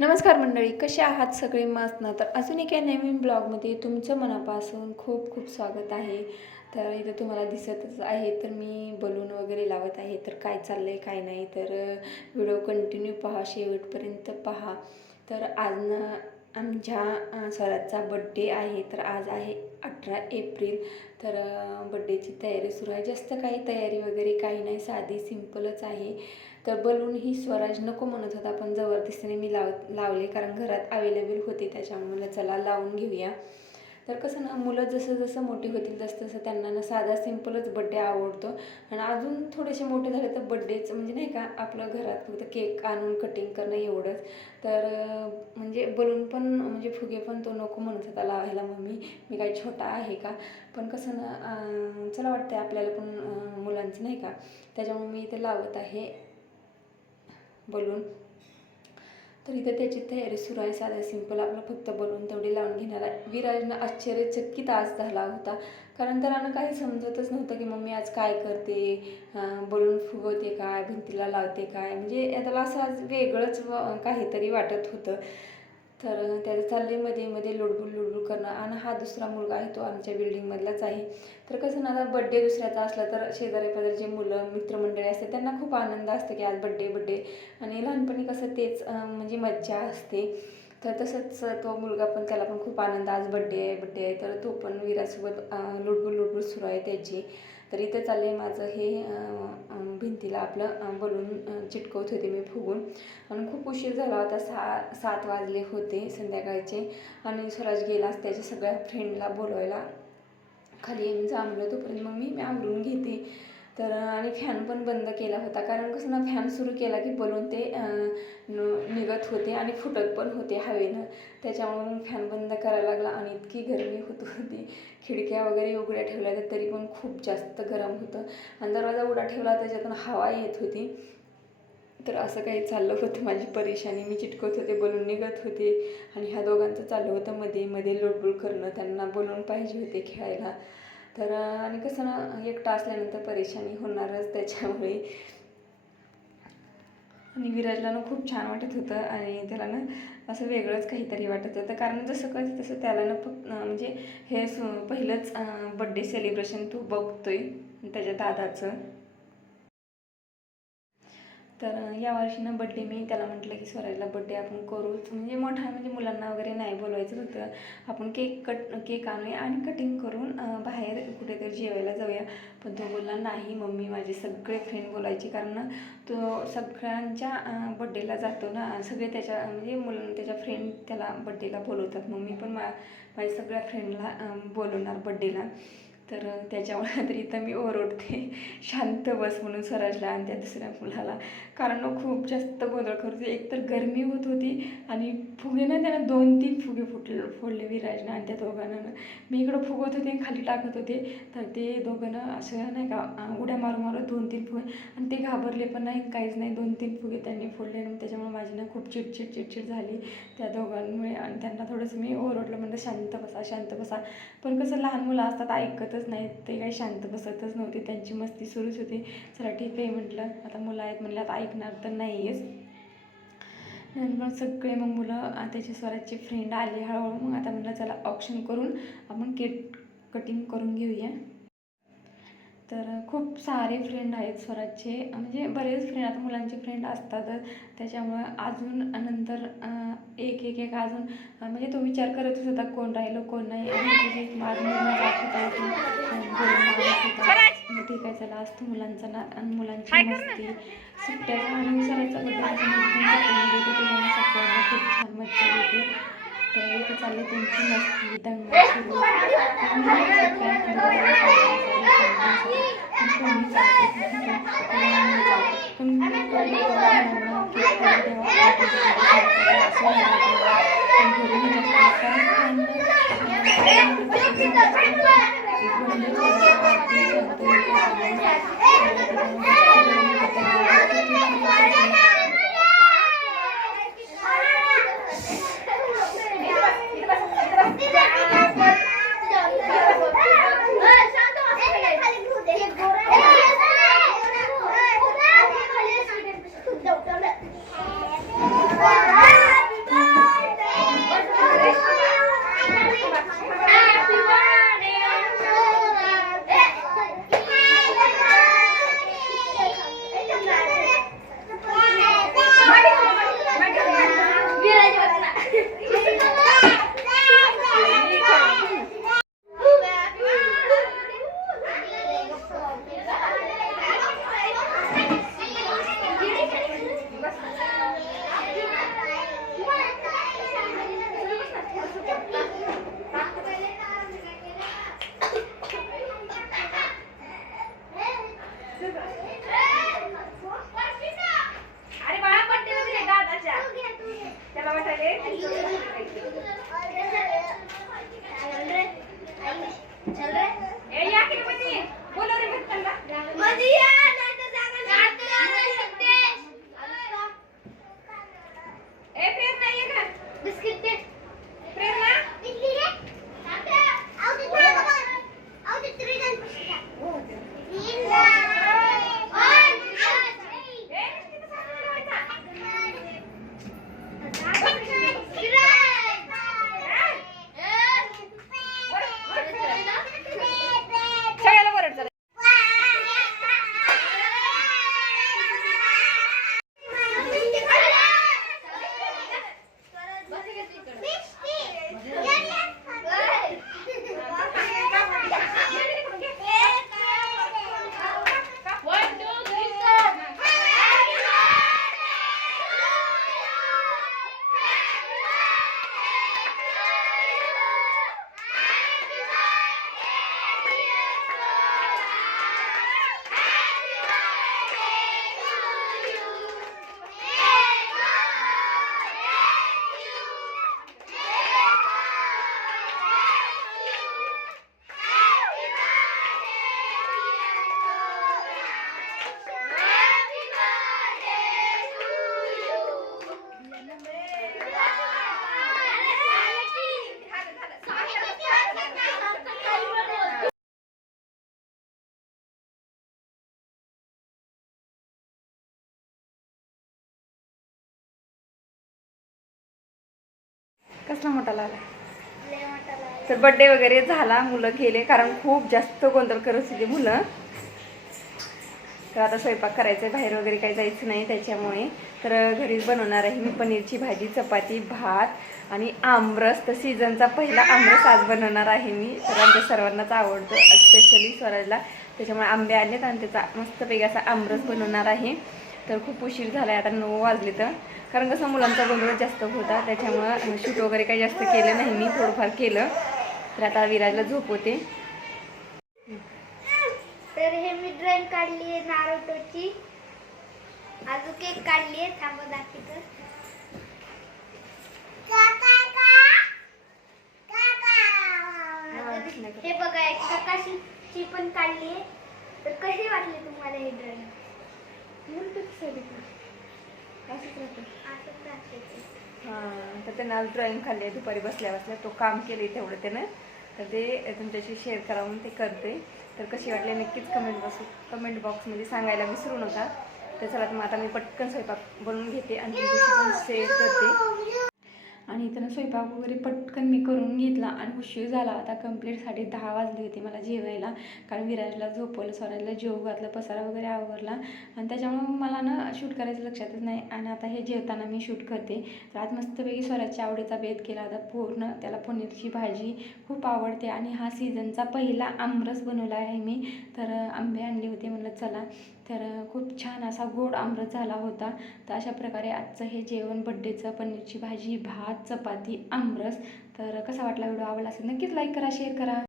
नमस्कार मंडळी, कसे आहात सगळे? मस्त ना? तर अजून एका नवीन ब्लॉगमध्ये तुमचं मनापासून खूप खूप स्वागत आहे. तर इथं तुम्हाला दिसतच आहे, तर मी बलून वगैरे लावत आहे. तर काय चाललं आहे काय नाही, तर व्हिडिओ कंटिन्यू पहा, शेवटपर्यंत पहा. तर आज ना आमच्या स्वराचा बड्डे आहे. तर आज आहे 18 एप्रिल. तर बड्डेची तयारी सुरू आहे. जास्त काही तयारी वगैरे काही नाही, साधी सिंपलच आहे. तर बलून ही स्वराज नको म्हणत होता, पण जबरदस्तीने मी लावले, कारण घरात अवेलेबल होते. त्याच्यामुळे मला चला लावून घेऊया. तर कसं ना, मुलं जसं जसं मोठी होतील तसं तसं त्यांना ना साधा सिंपलच बड्डे आवडतो. आणि अजून थोडेसे मोठे झाले तर बड्डेच म्हणजे नाही का, आपलं घरात फक्त केक आणून कटिंग करणं एवढंच. तर म्हणजे बलून पण म्हणजे फुगे पण तो नको म्हणत होता लावायला. मम्मी मी काही छोटा आहे का? पण कसं ना, चला वाटतं आपल्याला पण मुलांचं नाही का, त्याच्यामुळे मी इथे लावत आहे बलून. तर इथं त्याची तयारी सुरू आहे. साधा सिंपल आपलं फक्त बलून तेवढे लावून घेणार आहे. विराजनं आश्चर्यचकित आज झाला होता, कारण त्याला काही समजतच नव्हतं की मम्मी आज काय करते, बलून फुगवते काय, भिंतीला लावते काय. म्हणजे त्याला असं आज वेगळंच काहीतरी वाटत होतं. तर त्याचं चालले मध्ये मध्ये लुडबुड करणं. आणि हा दुसरा मुलगा आहे तो आमच्या बिल्डिंगमधलाच आहे. तर कसं ना, आता बड्डे दुसऱ्याचा असला तर शेजारी पाजारी मुलं मित्रमंडळी असते त्यांना खूप आनंद असतो की आज बड्डे. आणि लहानपणी कसं तेच म्हणजे मज्जा असते. तर तसंच तो मुलगा पण, त्याला पण खूप आनंद, आज बड्डे आहे. तर तो पण विरासोबत लुडबुड सुरू आहे त्याची. तर इथं चालले माझं हे भिंतीला आपलं बलून चिटकवत होते मी फुगून. आणि खूप उशीर झाला होता, 7 वाजले होते संध्याकाळचे. आणि स्वराज गेलाच त्याच्या सगळ्या फ्रेंडला बोलवायला खाली येऊन जाणवलं. तोपर्यंत मग मी आवरून घेते. तर आणि फॅन पण बंद केला होता, कारण कसं ना, फॅन सुरू केला की बलून ते निघत होते आणि फुटत पण होते हवेनं. त्याच्यामुळे फॅन बंद करायला लागला. आणि इतकी गरमी होत होती, खिडक्या वगैरे उघड्या ठेवल्या तर तरी पण खूप जास्त गरम होतं. आणि दरवाजा उघडा ठेवला त्याच्यातून हवा येत होती. तर असं काही चाललं होतं, माझी परेशानी. मी चिटकवत होते, बलून निघत होते. आणि ह्या दोघांचं चाललं होतं मध्ये मध्ये लुडबुड करणं, त्यांना बलून पाहिजे होते खेळायला. तर आणि कसं ना, एकटा असल्यानंतर परेशानी होणारच त्याच्यामुळे. आणि विराजला ना खूप छान वाटत होतं, आणि त्याला ना असं वेगळंच काहीतरी वाटत होतं, कारण जसं कधी तसं त्याला ना फक्त म्हणजे हे पहिलंच बड्डे सेलिब्रेशन तू बघतोय त्याच्या दादाचं. तर यावर्षी ना बड्डे मी त्याला म्हटलं की स्वराजला बड्डे आपण करूच, म्हणजे मोठा म्हणजे मुलांना वगैरे नाही बोलवायचं होतं. आपण केक आणूया आणि कटिंग करून बाहेर कुठेतरी जेवायला जाऊया. पण तो बोलला नाही मम्मी, माझे सगळे फ्रेंड बोलायचे, कारण तो सगळ्यांच्या बड्डेला जातो ना, सगळे त्याच्या म्हणजे त्याच्या फ्रेंड त्याला बड्डेला बोलवतात. मम्मी पण माझ्या सगळ्या फ्रेंडला बोलवणार बड्डेला. तर त्याच्यामुळे तरी इथं मी ओरडते शांत बस म्हणून स्वराजला आणि त्या दुसऱ्या मुलाला, कारण खूप जास्त गोंधळ करते. एकतर गरमी होत होती, आणि फुगे ना त्यानं 2-3 फुगे फोडले विराजनं आणि त्या दोघांना. मी इकडं फुगवत होते आणि खाली टाकत होते, तर ते दोघं असं नाही का उड्या मारून 2-3 फुगे, आणि ते घाबरले पण नाही, काहीच नाही. 2-3 फुगे त्यांनी फोडले. आणि त्याच्यामुळे माझी ना खूप चिडचिड झाली त्या दोघांमुळे. आणि त्यांना थोडंसं मी ओरडलं, म्हणलं शांत बसा. पण कसं लहान मुलं असतात, ऐकतच नाहीत, ते काही शांत बसतच नव्हते, त्यांची मस्ती सुरूच होती. चला ठीक आहे म्हटलं, आता मुलं आहेत म्हणलं, आता ऐकणार तर नाही आहेच. मग सगळे मुलं त्याच्या स्वराजचे फ्रेंड आले हळूहळू. मग आता म्हटलं चला ऑप्शन करून आपण केक कटिंग करून घेऊया. तर खूप सारे फ्रेंड आहेत स्वराजचे, म्हणजे बरेच फ्रेंड, आता मुलांचे फ्रेंड असतातच. त्याच्यामुळं अजून नंतर एक अजून म्हणजे तो विचार करतच होता कोण राहिलं कोण नाही. आणि ठीक आहे चला, असतो मुलांचा ना, आणि मुलांची मस्ती सुट्ट्याचा. आणि स्वराजचा बड्डे सगळ्यांना खूप छान मज्जा येते. तर इथे चालले त्यांची मस्ती दंगा सुरू. कसला मोठा लागला. तर बर्थडे वगैरे झाला, मुलं गेले कारण खूप जास्त गोंधळ करत होते मुलं. तर आता स्वयंपाक करायचा आहे, बाहेर वगैरे काही जायचं नाही त्याच्यामुळे. तर घरीच बनवणार आहे मी पनीरची भाजी, चपाती, भात आणि आमरस. तर सीझनचा पहिला आमरस आज बनवणार आहे मी. तर आमच्या सर्वांनाच आवडतो, स्पेशली स्वराजला. त्याच्यामुळे आंबे आणलेत आणि त्याचा मस्तपैकी असा आमरस बनवणार आहे. तर खूप उशीर झाला आहे, आता 9 वाजले. तर कारण कसं मुलांचा गोंधळ जास्त होता त्याच्यामुळं शूट वगैरे काही जास्त केलं नाही मी, थोडंफार केलं. तर आता विराजला झोपवते. तर हे मी ड्रॉइंग काढली आहे नारुतोची. अजून केक काढली आहे, थांबा दाखवतो. हे बघा, एक ककाशीची पण काढली आहे. तर कशी वाटली तुम्हाला ही ड्रॉइंग? हां, तर त्यानं आज ड्रॉइंग खाल्ली आहे दुपारी बसल्या बसल्या. तो काम केले तेवढं त्यानं. तर ते तुमच्याशी शेअर करावून ते करते. तर कशी वाटली नक्कीच कमेंट बॉक्समध्ये सांगायला विसरू नका. तर चला मग आता मी पटकन स्वयंपाक बनवून घेते आणि तुमच्याशी पण शेअर करते. आणि इथं स्वयंपाक वगैरे पटकन मी करून घेतला आणि उशीर झाला. आता कंप्लीट 10:30 वाजले होते मला जेवायला. कारण विराजला झोपवलं, स्वराजला जेवू घातलं, पसारा वगैरे आवरला आणि त्याच्यामुळं मला ना शूट करायचं लक्षातच नाही. आणि आता हे जेवताना मी शूट करते. तर आज मस्तपैकी स्वराजच्या आवडीचा बेत केला होता पूर्ण. त्याला पनीरची भाजी खूप आवडते आणि हा सीझनचा पहिला आमरस बनवला आहे मी. तर आंबे आणले होते, म्हणलं चला. तर खूप छान असा गोड आमरस झाला होता. तर अशा प्रकारे आजचं हे जेवण बड्डेचं, पनीरची भाजी, भात, चपाती, आमरस. तर कसा वाटला व्हिडिओ? आवडला असेल नक्कीच लाईक करा, शेअर करा.